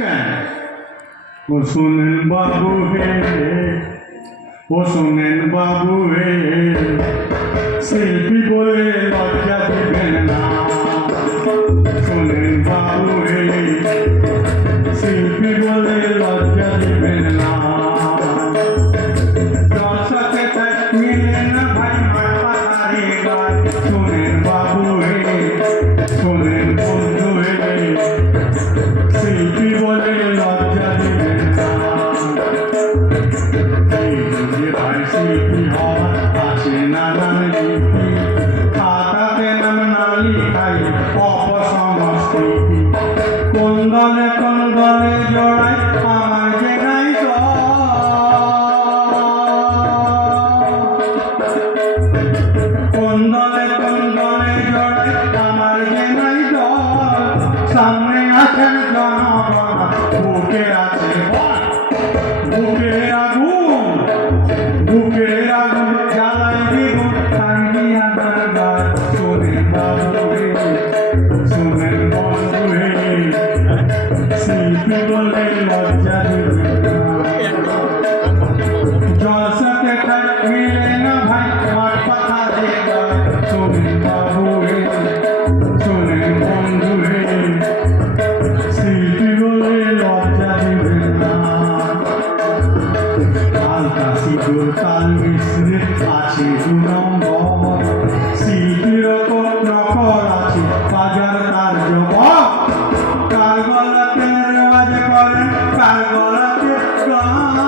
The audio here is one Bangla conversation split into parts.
ও শোনেন বাবু হে, ও শোনেন বাবু হে, শিল্পী বলে লজ্জা দিবেন না। শোনেন বাবু হে, শিল্পী বলে লজ্জা দিবেন না। দর্শকে মিলে না ভাই মাতারি গায়। শোনেন বাবু হে, শোনেন বন্ধু হে, শিল্পী বলে লজ্জা দিবেন না। এই যে ভাই শিল্পী হওয়ার আছে নানান রীতি, খাতাতে নাম না লিখাই অপসংস্কৃতি। কোন দলে জড়াই আমার যে নাই দল। কোন দলে জড়াই আমার যে নাই দল। সামনে আছেন জনগণ, বুকে আছে বল। বুকে আগুন, বুকে আগুন জ্বালাই দ্বিগুণ, কান্দি আমার গায়। শোনেন বাবু হে, শোনেন বন্ধু হে, শিল্পী বলে লজ্জা দিবেন না। জলসাতে তার মিলে না ভাই আমার কথা দিয়ে গায়। শোনেন বাবু হে, শোনেন বন্ধু হে, শিল্পী বলে লজ্জা দিবেন না। হালকা সিঁদুর তাল মিশ্রে আছে দু নম্বর, শিল্পীর ওপর নকল আছে বাজার তার জবাব। কার গলাতে রেওয়াজ করেন, কার গলাতে গান।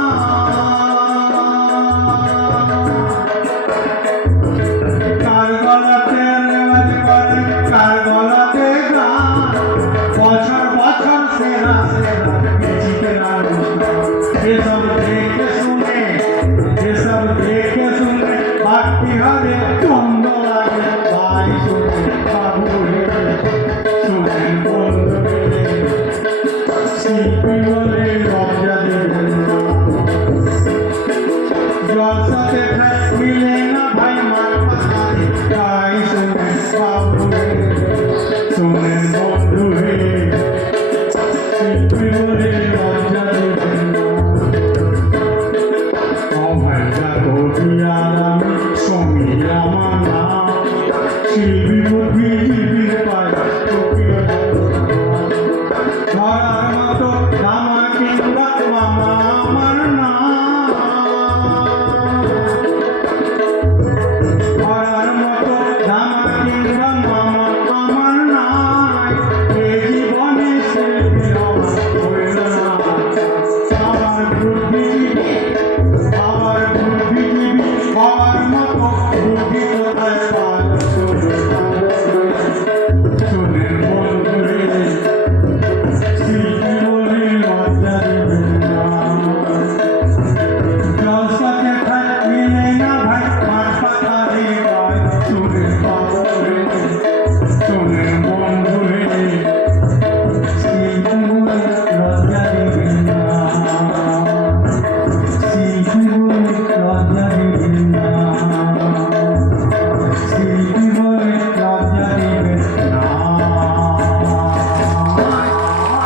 কার গলাতে রেওয়াজ করেন, কার গলাতে গান। বছর বছর সেরা সেরা বেচিতে না এসব দেখে শুনে, এসব দেখে শুনে বাকি হারে চন্দ লাগে ভাই। শুনে বাবু হে, শুনেন বন্ধু হে, শিল্পী বলে লজ্জা দেবেন না। জলসাতে মিলে না ভাই মার পাতারি গায়। শুনেন বাবু হে, শুনেন বন্ধু হে, শিল্পী বলে লজ্জা দেবেন না। অভয়টা কবিয়ার আমি সমী আমার নাম, শিল্পী পৃথিবীর পায় ধরার মতো ধামা কিংবা মামা।